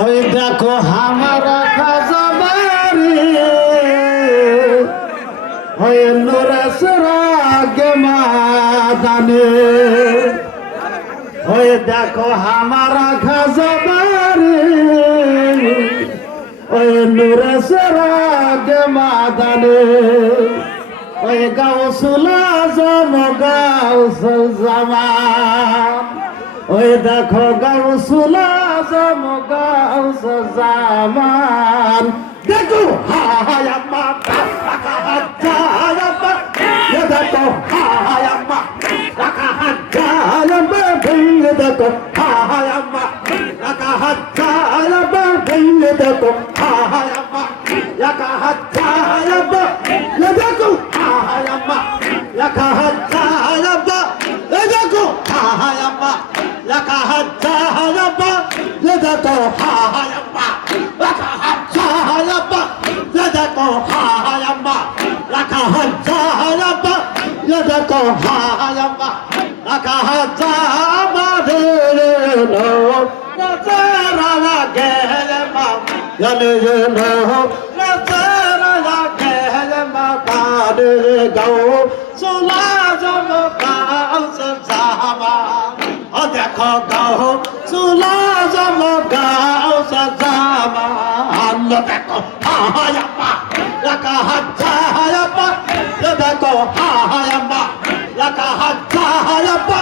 ওই দেখো হামারা খাজা বাড়ি ওই নুরেসরাগে মাদানে ওই দেখো হামারা খাজা বাড়ি ওই নুরেসরাগে মাদানে ওই গাউসুল আজম গাউসুল জামান ওই দেখো গাউসুল আজম গাউসুল জামান দেখো হায় আম্মা রাখা হায় আম্মা দেখো হায় আম্মা রাখা হায় আম্মা ভেঙে দেখো হায় আম্মা রাখা হায় আম্মা ভেঙে দেখো হায় আম্মা রাখা হায় আম্মা দেখো হায় আম্মা রাখা হায় আম্মা দেখো হায় আম্মা রাখা হায় আম্মা দেখো হায় আম্মা রাখা হায় আম্মা দেখো হায় আম্মা রাখা হায় আম্মা দেখো হায় আম্মা রাখা হায় আম্মা রে নো নজরা লাগে মা জানে নো নজরা লাগে মা কারে গাও সোলা জম গাও সাজামা ও দেখো গাও সোলা জম গাও সাজামা আল্লাহ দেখো হায় আম্মা রাখা হায় আম্মা দেখো হায় আম্মা রাখা হায় আম্মা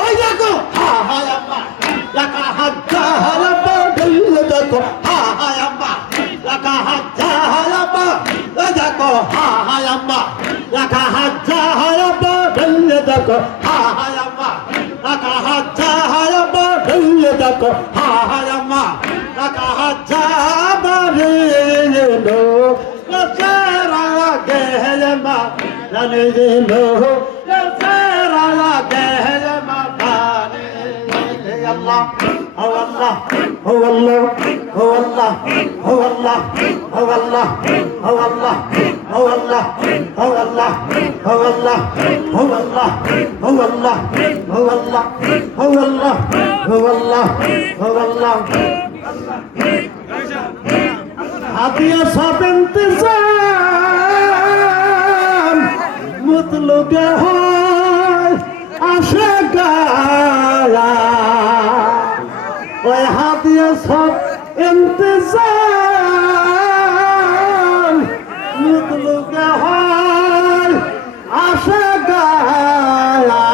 ওই দেখো হায় আম্মা রাখা হায় আম্মা দেখো হায় আম্মা রাখা হায় আম্মা দেখো হায় আম্মা রাখা হায় আম্মা দেখো হায় আম্মা রাখা হায় আম্মা দেখো হায় আম্মা রাখা হায় নো নজরা লাগে মা জানে নো নজরা লাগে মা জানে আল্লাহ ও আল্লাহ ও আল্লাহ ও আল্লাহ ও আল্লাহ ও আল্লাহ ও আল্লাহ ও আল্লাহ ও আল্লাহ ও আল্লাহ ও আল্লাহ ও আল্লাহ ও আল্লাহ ও আল্লাহ ও আল্লাহ ও আল্লাহ হাতিয়া সব ইন্তজাম মুতলুকে হয় আশা গায়া ওই হাতিয়া সব ইন্তজাম মুতলুকে হয় আশা গায়া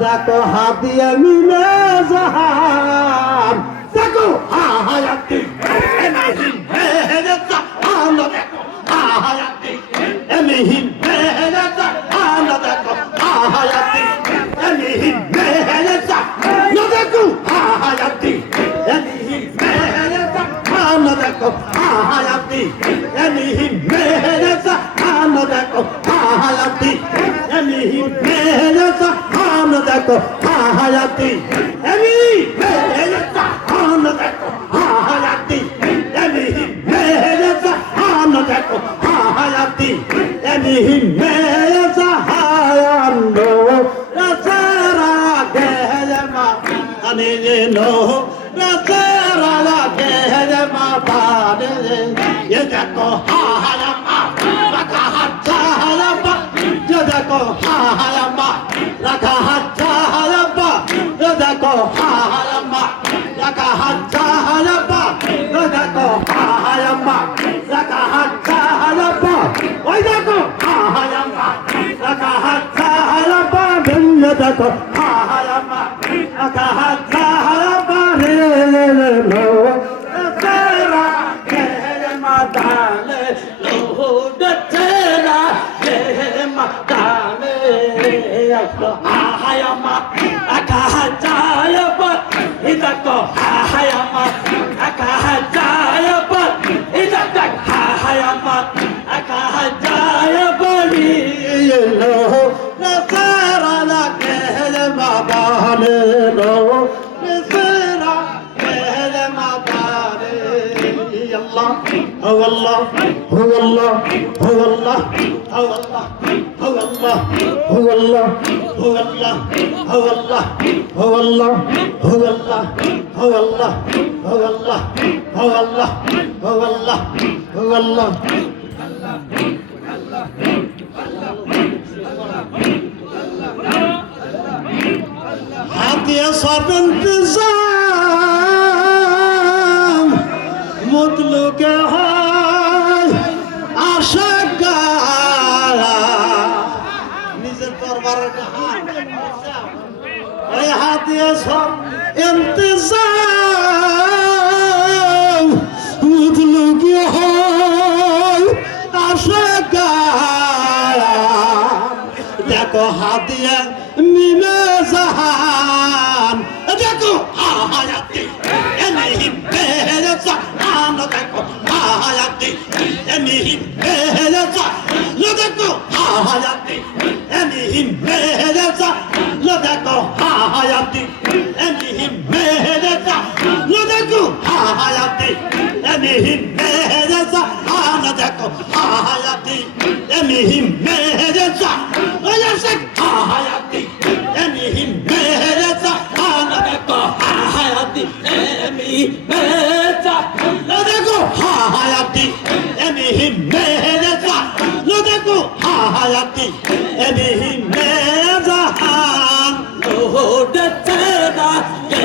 দেখো হাতিয়া মিলে জাহান দেখো হায়াতি এমিহিন মেহেরতা আলো দেখো হায়াতি এমিহিন মেহেরতা আলো দেখো হায়াতি এমিহিন মেহেরতা নো দেখো হায়াতি এমিহিন মেহেরতা আলো দেখো হায়াতি এমিহিন মেহেরতা আলো দেখো হায়াতি এমিহিন মেহেরতা আলো দেখো হায়াতি এমিহিন মেহেরতা আলো দেখো হায়াতি এমিহিন মেহেরতা আলো দেখো হায়াতি এমিহিন মেহেরতা হায়ানো রাসারা গেলমা আনে নো রাসারা গেলমা পানে এ দেখো হায়াম্মা রাখা হায়াম্মা এ দেখো হায়াম্মা রাখা হায়াম্মা এ দেখো হায়াম্মা রাখা হায়াম্মা এ দেখো হায়াম্মা রাখা হায়াম্মা ওই দেখো হায়াম্মা রাখা হায়াম্মা ভেঙে দেখো হায়াম্মা রাখা হায়াম্মা রে নো তেরা কে মাদালে লো তেরা কে মাদালে হায়াম্মা রাখা হায়াম্মা ইদাকো হায়াম্মা রাখা হায়াম্মা ইদাকো হায়াম্মা রাখা হায়াম্মা লো নজরা লাগে বাবা লো নজরা লাগে বাবা আল্লাহ ও আল্লাহ ও আল্লাহ ও আল্লাহ ও আল্লাহ ও আল্লাহ ও আল্লাহ ও আল্লাহ ও আল্লাহ ও আল্লাহ ও আল্লাহ ও আল্লাহ ও আল্লাহ ও আল্লাহ ও আল্লাহ ও আল্লাহ হাতিয়া সব ইন্তজাম মুতলুকে হয় আশা গালা নিজের দরবারের ওই হাতিয়া সব ইন্তজাম মুতলুকে হয় আশা গালা দেখো হাতিয়া মিলে জাহান দেখো হায়াতি এমনি বেহেরে জাহান দেখো হায়াতি এমনি বেহেরে জাহান দেখো হায়াতি এমনি বেহেরে জাহান দেখো হায়াতি এমনি বেহেরে জাহান দেখো হায়াতি এমনি বেহেরে জাহান দেখো হায়াতি এমনি বেহেরে জাহান হায়াতি এমনি বেহেরে জাহান দেখো হায়াতি এমনি বেহেরে জাহান দেখো হায়াতি এমনি বেহেরে জাহান দেখো হায়াতি এমনি বেহেরে জাহান লোড তেরা কে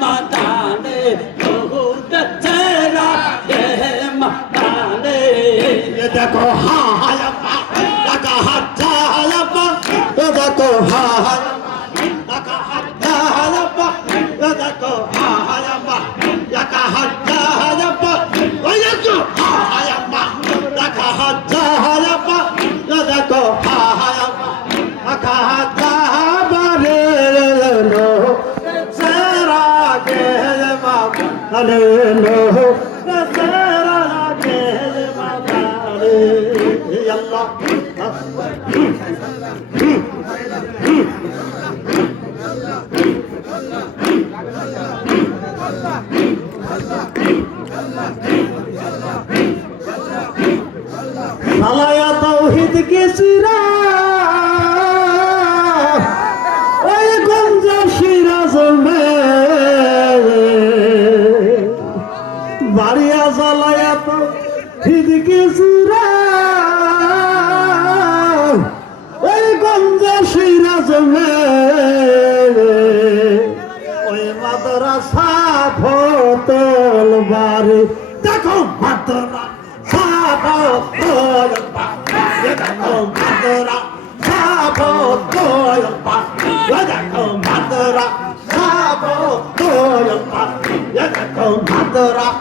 মাদানে লোড তেরা কে মাদানে দেখো হায়াতি দেখা হায়াতি দেখো হায়াতি দেখা হায়াতি দেখো হায়াতি দেখা হায়াতি ওই দেখো হায়াতি দেখা হায়াতি দেখো হায়াতি দেখা হায়াতি লো সেরা কে মা লো সেরা কে মা আল্লাহ সালায়া তাওহীদ কে সিরা ওই গঞ্জ সিরাজ মে বাড়িয়া সালায়া তাওহীদ কে সিরা ওই গঞ্জ সিরাজ মে ওই মাদ্রাসা ফতল বাড়ি দেখো মাদ্রাসা ফতল বাড়ি দেখো মাদ্রাসা ফতল বাড়ি দেখো মাদ্রাসা ফতল বাড়ি দেখো মাদ্রাসা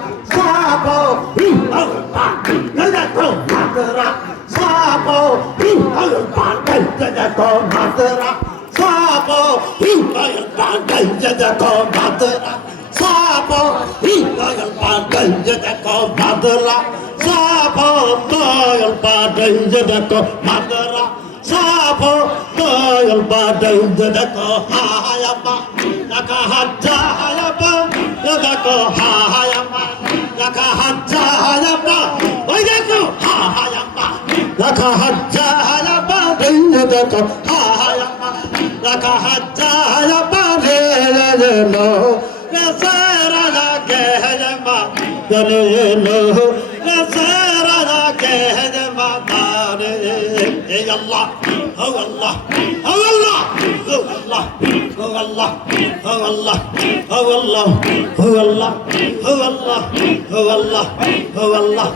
ফতল বাড়ি দেখো মাদ্রাসা ফতল বাড়ি দেখো মাদ্রাসা ফতল বাড়ি দেখো মাদ্রাসা Sabo, royal padel, jadako madra. Sabo, royal padel, jadako madra. Sabo, royal padel, jadako hayama. Naka haja hayama, jadako hayama. Naka haja hayama, jadako hayama. Naka haja hayama, jadako hayama. Naka haja hayama, jadako. Nasara la kehma, dalelo. Nasara la kehma, mare. Ey Allah, oh Allah, oh Allah, oh Allah, oh Allah, oh Allah, oh Allah, oh Allah, oh Allah, oh Allah, oh Allah,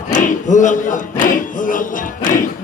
oh Allah, oh Allah.